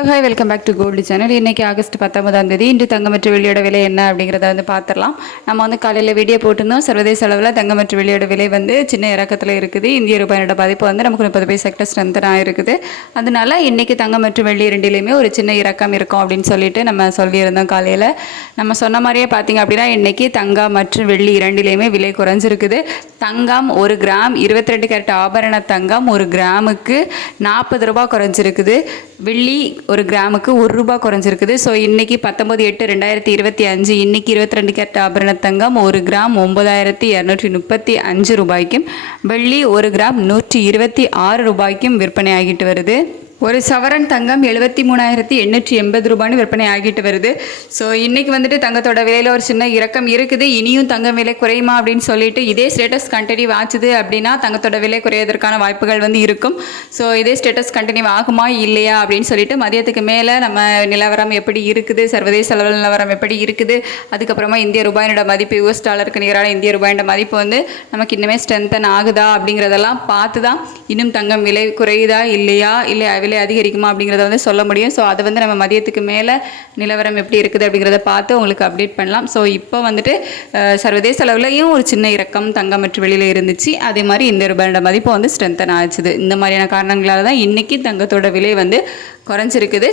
Hello hi welcome back to gold channel. இன்றைக்கி August 19 இன்று தங்கம் மற்றும் வெள்ளியோட விலை என்ன அப்படிங்கிறத பார்த்துடலாம். நம்ம காலையில் வீடியோ போட்டிருந்தோம். சர்வதேச அளவில் தங்கம் மற்றும் வெள்ளியோட விலை சின்ன இறக்கத்தில் இருக்குது. இந்திய ரூபாயோட பதிப்பு நமக்கு 30 பைசா ஸ்ட்ரென்தன் ஆகிருக்குது. அதனால இன்றைக்கி தங்கம் மற்றும் வெள்ளி ரெண்டிலையுமே ஒரு சின்ன இறக்கம் இருக்கும் அப்படின்னு சொல்லிட்டு நம்ம சொல்லியிருந்தோம். காலையில் நம்ம சொன்ன மாதிரியே பார்த்திங்க அப்படின்னா இன்றைக்கி தங்கம் மற்றும் வெள்ளி இரண்டிலையுமே விலை குறைஞ்சிருக்குது. தங்கம் 1 கிராம் 22 கேரட் ஆபரண தங்கம் 1 கிராமுக்கு 40 ரூபா குறைஞ்சிருக்குது. வெள்ளி 1 கிராமுக்கு 1 ரூபா குறைஞ்சிருக்குது. ஸோ இன்றைக்கி 19/8/2025 இன்றைக்கி 22 கேரட் ஆபரண தங்கம் 1 கிராம் 9235 ரூபாய்க்கும் வெள்ளி 1 கிராம் 126 ரூபாய்க்கும் விற்பனை ஆகிட்டு வருது. ஒரு சவரன் தங்கம் 73,880 ரூபான்னு விற்பனை ஆகிட்டு வருது. ஸோ இன்றைக்கி தங்கத்தோட விலையில் ஒரு சின்ன இறக்கம் இருக்குது. இனியும் தங்கம் விலை குறையுமா அப்படின்னு சொல்லிட்டு இதே ஸ்டேட்டஸ் கண்டினியூ ஆச்சுது அப்படின்னா தங்கத்தோட விலை குறையதற்கான வாய்ப்புகள் இருக்கும். ஸோ இதே ஸ்டேட்டஸ் கண்டினியூ ஆகுமா இல்லையா அப்படின்னு சொல்லிட்டு மதியத்துக்கு மேலே நம்ம நிலவரம் எப்படி இருக்குது, சர்வதேச அளவில் நிலவரம் எப்படி இருக்குது, அதுக்கப்புறமா இந்திய ரூபாயினோட மதிப்பு US டாலருக்கு நிகரான இந்திய ரூபாயோட மதிப்பு நமக்கு இன்னுமே ஸ்ட்ரென்தன் ஆகுதா அப்படிங்கிறதெல்லாம் பார்த்து தான் இன்னும் தங்கம் விலை குறையுதா இல்லையா இல்லை விலை அதிகரிக்குமா அப்படிங்கிறத சொல்ல முடியும். ஸோ அதை நம்ம மதியத்துக்கு மேலே நிலவரம் எப்படி இருக்குது அப்படிங்கிறத பார்த்து உங்களுக்கு அப்டேட் பண்ணலாம். ஸோ இப்போ சர்வதேச அளவுலையும் ஒரு சின்ன இறக்கம் தங்கம் மற்றும் வெளியில் இருந்துச்சு. அதே மாதிரி இந்த ரூபாயோட மதிப்பு ஸ்ட்ரென்தன் ஆச்சுது. இந்த மாதிரியான காரணங்களால தான் இன்றைக்கி தங்கத்தோட விலை குறைஞ்சிருக்குது.